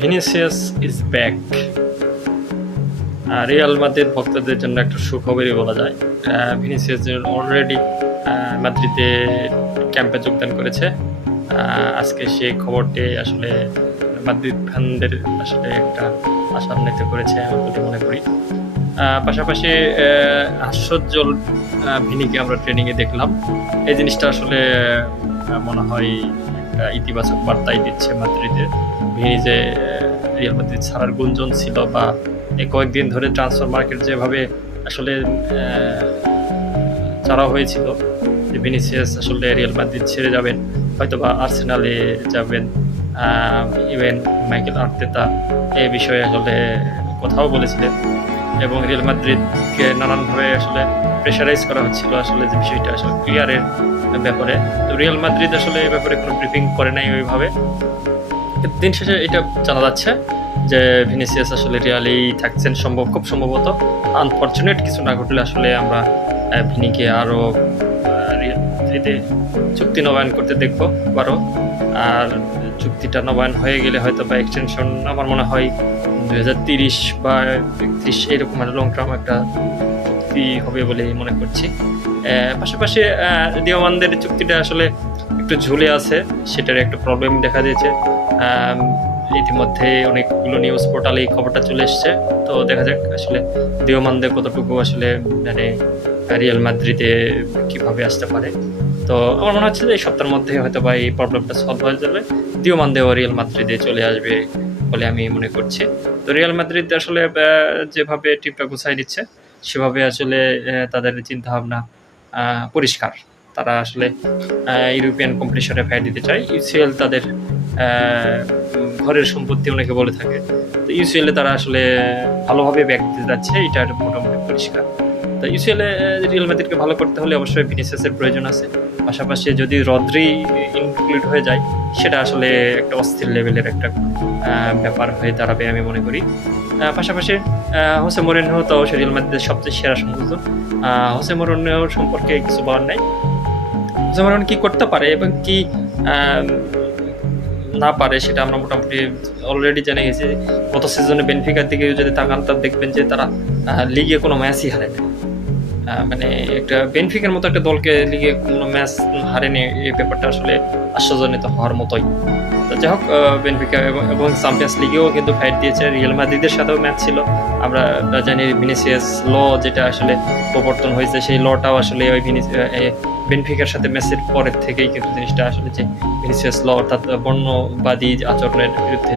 Vinicius is back. Real Madrid ভক্তদের জন্য একটা সুখবরই বলা যায়। ভিনিসিয়াস অলরেডি মাদ্রিদে ক্যাম্পে যোগদান করেছে। আজকে সেই খবরটি আসলে মাদ্রিদ ফ্যানদের আসলে একটা আশান্বিত করেছে আমি বলে মনে করি। পাশাপাশি হাস্যোজ্জ্বল ভিনিকে আমরা ট্রেনিংয়ে দেখলাম। এই জিনিসটা আসলে মনে হয় ইতিবাচক বার্তাই দিচ্ছে মাদ্রিদে। ভিনি যে রিয়াল মাদ্রিদ ছাড়ার গুঞ্জন ছিল বা এই কয়েকদিন ধরে ট্রান্সফার মার্কেট যেভাবে আসলে চারা হয়েছিল যে ভিনিসিয়াস আসলে রিয়াল মাদ্রিদ ছেড়ে যাবেন, হয়তো বা আর্সেনালে যাবেন, ইভেন মাইকেল আর্তেতা এই বিষয়ে আসলে কথাও বলেছিলেন এবং রিয়াল মাদ্রিদকে নানানভাবে আসলে প্রেশারাইজ করা হচ্ছিল আসলে যে বিষয়টা আসলে ক্লিয়ারের ব্যাপারে। তো রিয়াল মাদ্রিদ আসলে এই ব্যাপারে কোনো ব্রিফিং করে নাই ওইভাবে। দিন শেষে এটা জানা যাচ্ছে যে ভিনিসিয়াস আসলে রিয়ালেই থাকছেন খুব সম্ভবত। আনফর্চুনেট কিছু না ঘটলে আসলে আমরা ভিনিকে আরও রিয়াল মাদ্রিদে চুক্তি নবায়ন করতে দেখবো আবারও। আর চুক্তিটা নবায়ন হয়ে গেলে হয়তো বা এক্সটেনশন আমার মনে হয় 2030 বা 31 এরকম লং টার্ম একটা চুক্তি হবে বলে মনে করছি। পাশাপাশি দিওমানদের চুক্তিটা আসলে একটু ঝুলে আছে, সেটার একটা প্রবলেম দেখা দিয়েছে। ইতিমধ্যে অনেকগুলো নিউজ পোর্টালে এই খবরটা চলে এসছে। তো দেখা যাক আসলে দিওমানদের কতটুকু আসলে মানে রিয়াল মাদ্রিদে কীভাবে আসতে পারে। তো আমার মনে হচ্ছে যে এই সপ্তাহের মধ্যে হয়তো বা এই প্রবলেমটা সলভ হয়ে যাবে, দিওমানদেও রিয়াল মাদ্রিদে চলে আসবে বলে আমি মনে করছি। তো রিয়াল মাদ্রিদ আসলে যেভাবে টিমটা গুছাই দিচ্ছে সেভাবে আসলে তাদের চিন্তাভাবনা পরিষ্কার। তারা আসলে ইউরোপিয়ান কম্পিটিশনে ফাইট দিতে চায়। ইউসিএল তাদের ঘরের সম্পত্তি অনেকে বলে থাকে। তো ইউসিএলে তারা আসলে ভালোভাবে ব্যাক দিতে যাচ্ছে, এটা মোটামুটি পরিষ্কার। তো ইউসিএলে রিয়াল মাদ্রিদকে ভালো করতে হলে অবশ্যই ভিনিসিয়াসের প্রয়োজন আছে। পাশাপাশি যদি রদ্রি ইনক্লুড হয়ে যায় সেটা আসলে একটা অস্থির লেভেলের একটা ব্যাপার হয়ে দাঁড়াবে আমি মনে করি। পাশাপাশি হোসে মরিনহো তো রিয়াল মাদ্রিদের সবচেয়ে সেরা সংযোজন। হোসে মরিনহো সম্পর্কে কিছু বলার নাই। হোসে মরিনহো কী করতে পারে এবং কি না পারে সেটা আমরা মোটামুটি অলরেডি জেনে গেছি। গত সিজনে বেনফিকার দিকে যদি তাকান তার দেখবেন যে তারা লিগে কোনো ম্যাচই হারেনি। মানে একটা বেনফিকার মতো একটা দলকে লিগে কোনো ম্যাচ হারেনি, এই ব্যাপারটা আসলে আশ্চর্যজনিত হওয়ার মতোই। তো যাই হোক, বেনফিকা এবং চ্যাম্পিয়ন্স লিগেও কিন্তু ফাইট দিয়েছে। রিয়াল মাদ্রিদের সাথেও ম্যাচ ছিল। আমরা জানি ভিনিসিয়াস ল যেটা আসলে প্রবর্তন হয়েছে সেই লটাও আসলে ওই বেনফিকার সাথে ম্যাচের পরের থেকেই কিন্তু জিনিসটা আসলে যে ভিনিসিয়াস ল অর্থাৎ বর্ণবাদী আচরণের বিরুদ্ধে